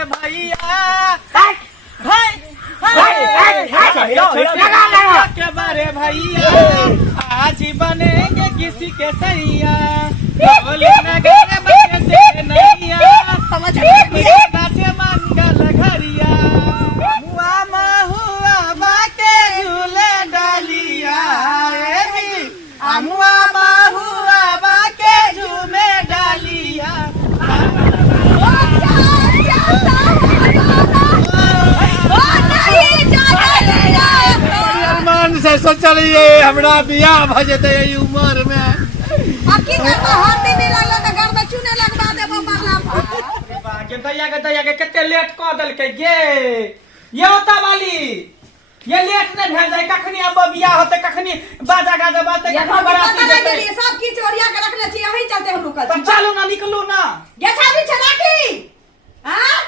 बारे भैया के बारे भैया आज ही बनेंगे किसी के सैया से नैया नाचे मंगल घरिया हुआ बाके झूले डालिया अमुआ हुआ बाके झूमे डालिया से सोचलिए हमरा बियाह भ जेते ई उम्र में अकी करबा हाथी नहीं लागला त घर में चूने लगवा देबो मरला के दैया के कते लेट क देल के गे ये होता वाली ये लेट न भेल जाय कखनी अब बियाह होते कखनी बाजा गाजा बाते कखनी बराती देते ये सब की चोरिया के रखले छी यही चलते हम रुकल त चलू ना निकलू ना ये छाबी छला की हां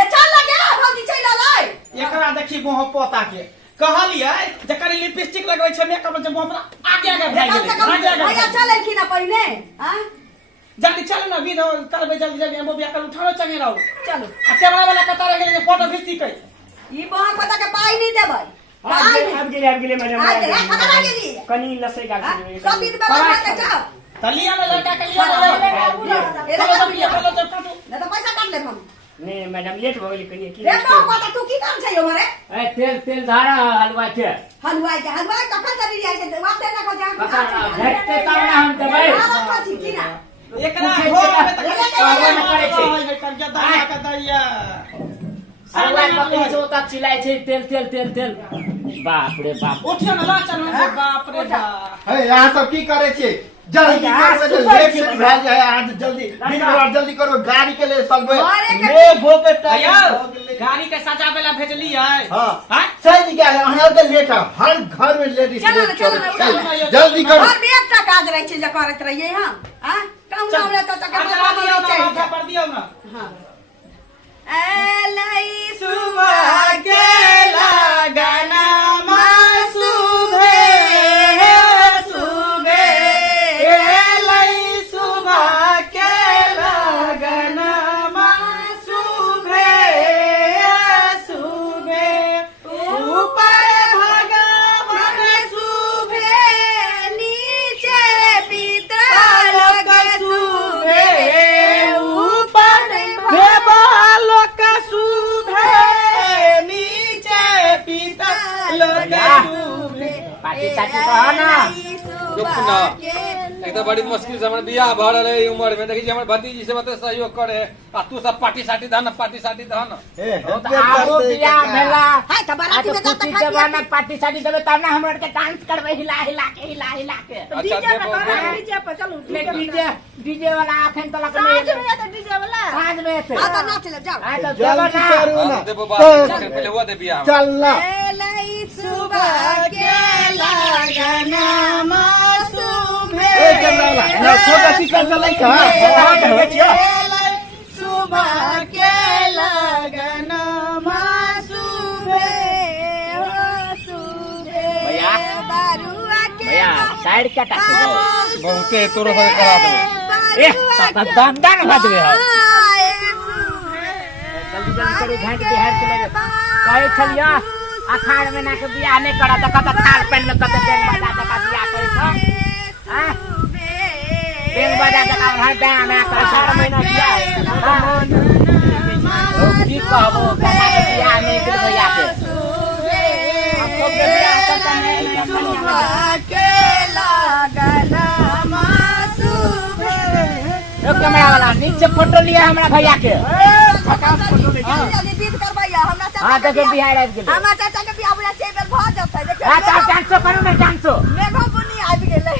ये चल लगे भौजी चल आलै एकरा देखी मोह पोता के कहलिए जकर लिपस्टिक लगबै छै मेकअप जे मोह पर आगे भाग गेलै भैया चलै की ना पहिने हां जल्दी चल ना विधो करबै जल्दी हम बियाह कर उठाओ चंगे रहू चलो आ कैमरा वाला कतार गेलै फोटो खींचती कई ई बहा पता के पाई नहीं देबै अब गेले मैडम आ दे खतरा गेली कनी लसै गाल सब दिन व्यवस्था के जाओ तलिया में लड़का के लिया ना तो पैसा काट ले हम ने मैडम लेट हो गेली कनी की रे तो पता तू की काम छै हमरे ए तेल धारा हलवा के हलवाई कखन चली जाय छै वाते ना खजा भेटते तब ना हम देबै की ना एकरा हो में त सावन करे छै करके दैया के दैया सावन पकड़ी से ओता चिल्लाय छै तेल बाप रे बाप उठियो ना लाचन बाप रे बाप हे यहाँ सब की करे छे जल्दी कर से लेट से भेल जाए आज जल्दी जल्दी करो गाड़ी के लिए सब ले भोके टाइम गाड़ी के सजावेला भेजली है हां चल गया है यहाँ के लेट है हर घर में लेडीज जल्दी करो और भी एक काज रहे छै जे करत रहिए हां हां काम नाम ले त कर दियो ना हां एलाई सुबह के लगना एकदम बड़ी मुश्किल से बियाह भ रहे उम्र में देखी हमर भतीजी से बते सहयोग करे आ तू सब पार्टी साटी धन आरो बियाह भेला हां त बाराती में जात खा जमाना पार्टी साटी देबे तब ना हमरा के डांस करबे हिला के डीजे पे चलू डीजे वाला अखन तक साँझ में तो डीजे वाला साँझ में थे हां त नाच ले जाओ हां तो जल्दी करो ना देबो बात पहले हुआ दे बियाह चल ना एलाई सुबह के लगना ए चला ना छोटा सी कर चलाई का सुबह के लगना भैया साइड कटा बहुते तोरो से करा दो ए दंदन भदवे हो जल्दी करी घाट बिहार चले गए कहे छलिया अखाड़ में ना के बियाह नहीं करा त कत थाल पेन में कत बेंग बजा त का बियाह करे छ हां बेंग बजा त का हर दाना में कर 4 महीना किया की कहबो कना के बियाह नहीं कर भैया के हमको के बियाह करता नहीं के लगना कैमरा वाला नीचे फोटो लिया हमरा भैया के फोटो ले जल्दी बीट करबैया हमरा चाचा हां देखो बिहार आबि गेल हमरा चाचा के बियाह बुला छै बेर भ जतै देखियो हां डांस करू ना डांस मेघो बुनी आबि गेलै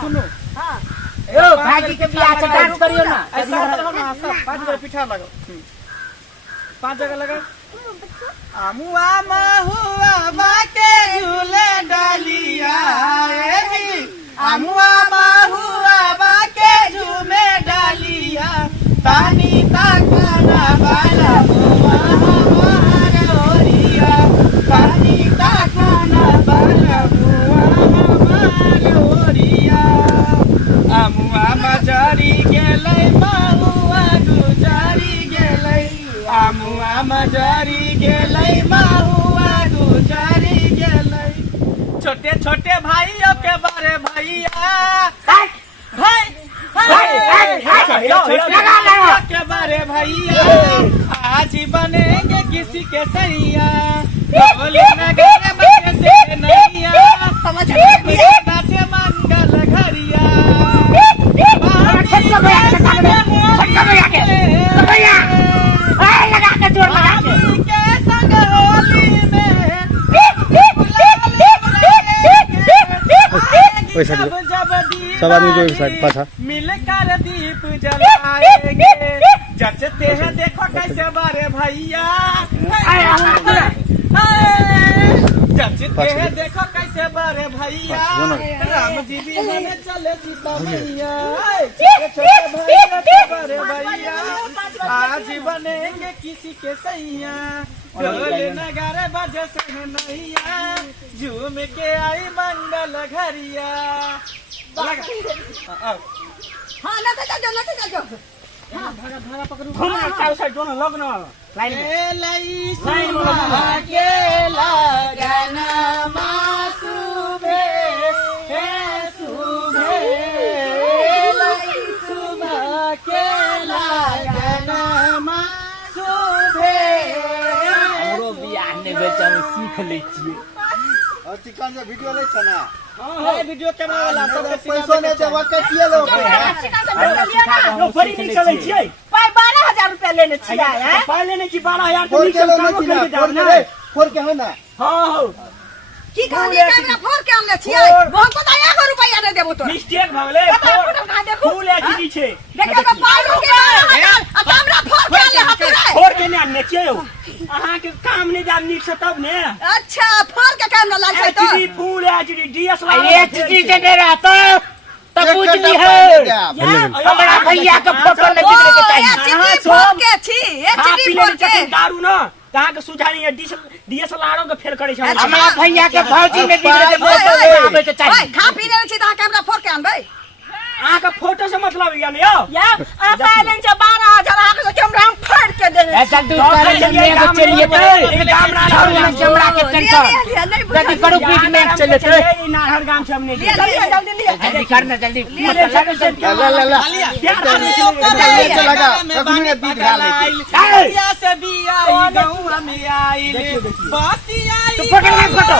सुनो हां यो भाजी के बियाह से डांस करियो ना ऐसा रहो ना सब 5 जगह पिठा लगाओ 5 जगह लगा अमुआ हुआ बाके झूले डालिया अमुआ हुआ बाके झूमे डालिया तानी ताकना वाला मुआ हमारा ओरिया तानी ताकना वाला मुआ हमारा ओरिया अमुआ मजारी गेलै महुआ गुजारी गेलै महुआ गुजरी गेलै छोटे छोटे भाइयों के बड़े भैया के बड़े भैया आज बनेंगे किसी के सैया से नैया नाचे मंगल घरिया सब आदमी जो साइड पाछा मिलकर दीप जलाएंगे जचते हैं देखो कैसे बड़े भैया जचते हैं देखो कैसे बड़े भैया राम जी भी मन चले सीता मैया छोटे भैया के बड़े भैया आज बनेंगे किसी के सैया ढोल नगारे बजे से नैया झूम के आई मंगल घरिया हाँ ना जाओ घूमना चारों साइड दोनों लगना लाइन में हमरो बियाह ने बेचा में सीख ले छिए और चिकन जो वीडियो ले छना हां वीडियो कैमरा वाला सब पैसा ने जब कटिए लो नो फरी नहीं चले छिए पाई 12000 रुपया लेने छिया है पाई लेने छी 12000 फोर तो के नीचे लो काम ना करके जाओ ना फोर के है ना हां हां की कहली कैमरा फोर के हमने छिया बहुत पता 1 रुपया दे देबो तो मिस्टेक भ गेले देखो फूल एचडी छे देखे तो पाई के आ कैमरा फोर के ले हाथ रे फोर के ने आने छिए अहाँ के काम नहीं जान नीक से तब ने अच्छा फोर के कैमरा लाग छै तो एचडी फूल एचडी डीएसएलआर एचडी के ने रहता तब पूछ ली है हमरा भैया का फोटो ले के चाहिए एचडी फोर के छी एचडी फोर के दारू ना कहां के सुझानी है डीएसएलआर के फेल करे छै हमरा भैया के भौजी में बिगड़े के फोटो आवे के चाहिए खा पी ले छी त कैमरा फोर के आनबै अहाँ का फोटो से मतलब या नहीं हो या आ बैलेंस 12000 आ के कैमरा हम फाड़ के देने ऐसा तू कर चलिए चलिए कैमरा कैमरा के टेंशन जल्दी करो बीच में चले थे नाहर गांव से हमने जल्दी करना जल्दी लगा कखनी बीट डाल या से बिया गौवा में आइले बाती आई तो फोटो ले फोटो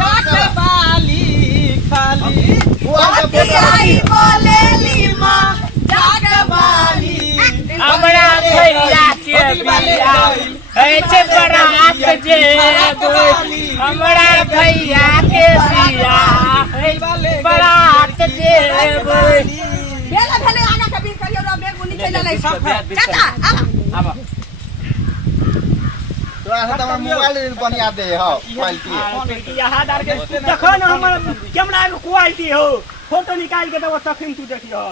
चाट बाली खाली आई बोलेली मां जाग बाली हमरा भैया के बिया ऐसे बड़ा हाथ जे हमरा भैया के बिया बड़ा हाथ जे भेले भेले आना के बीर करियो रो बेग नीचे ले ले चाचा आ तो हमरा मोबाइल बढ़िया दे हो क्वालिटी यहाँ डाल के देखो ना हमर कैमरा के क्वालिटी हो फोटो निकाल के देबो तखन तू देखियो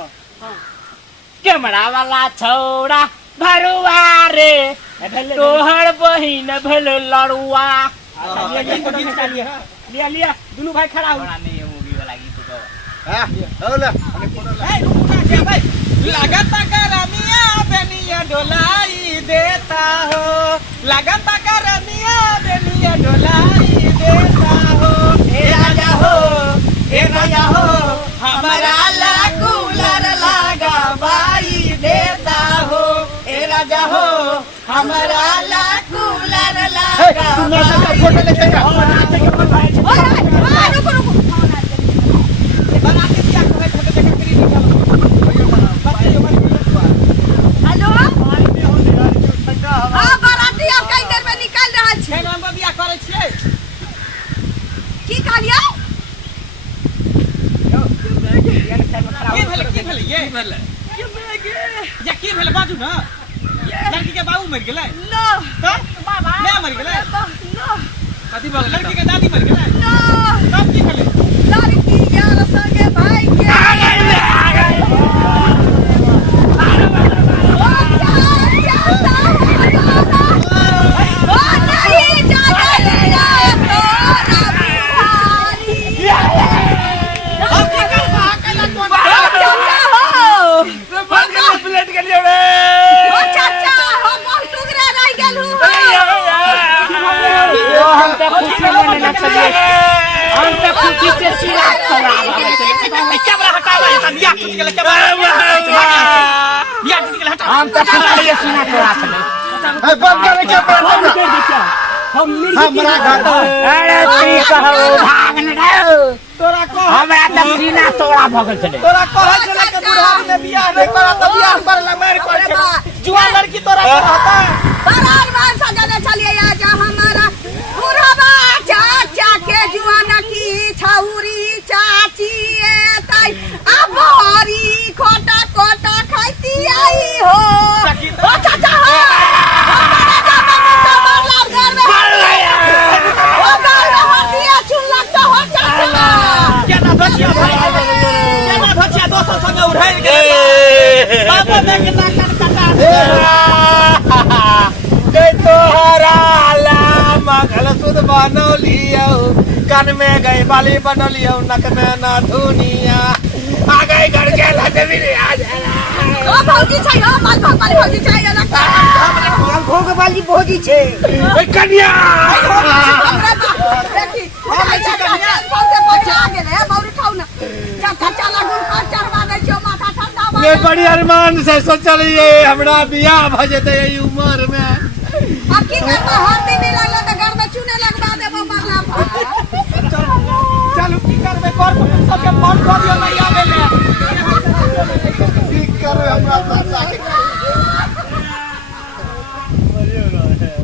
कैमरा वाला छौड़ा भरुआ रे तोहर बहिन भेल लड़ुआ लिया लिया दोनों भाई खड़ा हो नहीं है मूवी वाला गीत तो हां होला फोटो भाई लगाता करमिया बेनिया डोलाई देता हो लगाता करमिया बेनिया डोलाई देता हो ए राजा हो हमारा ला कूलर लगा बाई देता हो ए राजा हो हमारा ला कूलर लगा फोटो लेके जा रुको रुको बना के दिया को फोटो देखा करी हेलो हां बाराती अब कई देर में निकल रहल छी हम बियाह करै छियै की कहलियै की भेलै ये या की भेलै बाजू ना लड़की के बाबू मर गेलै नो बाबा मैं मर गेलै नो कथी भऽ गेलै लड़की के दादी मर गेलै नो तब की भेलै लड़की यार संगे भाई के प्लेट के लिए रे चाचा हम टुकड़ा रह गेलू तो खुशी में ना चलिए हम तो खुशी से सीना चला कैमरा हटावा ये बिया टूट गेल कैमरा बिया टूट गेल हटा हम तो खुशी सीना चला चले बंद करे क्या हमरा घर अरे ठीक हो भाग न गयो तोरा को हमरा तो सीना तोड़ा भगल चले तोरा कहै छले के बुढ़ा में बियाह नहीं करा त बियाह पर ल मार कर छे जुआ लड़की तोरा रहता बरार बार सजने चलिए आज हमारा बुढ़वा चाचा के जुआना की छौरी चाची तई अबरी खोटा खोटा खाती आई हो ओ चाचा हो हमारा जमाना तो मार घर में ओ गाल हटिया चुल्ला तो हो चाचा केना भचिया दोस्त संग उठाई गेल बाबा देख ना कटा दे तोहरा ला मगल सुध बनौलियो कान में गई बाली बनौलियो नक में ना धुनिया आ गई घर के लजमी आ जा ओ भौजी छै हो माल भौजी भौजी छै लगता भोग वाली भोगी छे ओए कन्या हमरा देखी हमरा कन्या से बचा गेले मौरी खाऊ ना चाचा चला गुल का चढ़वा दे छो माथा ठंडा ये बड़ी अरमान से सोचलिए हमरा बियाह भ जेते ई उम्र में अब की करबो हाथी नहीं लगलो त घर में चूने लगवा देबो मरला चलो की करबे कर सबके मन कर दियो नहीं आवे ले ठीक करो हमरा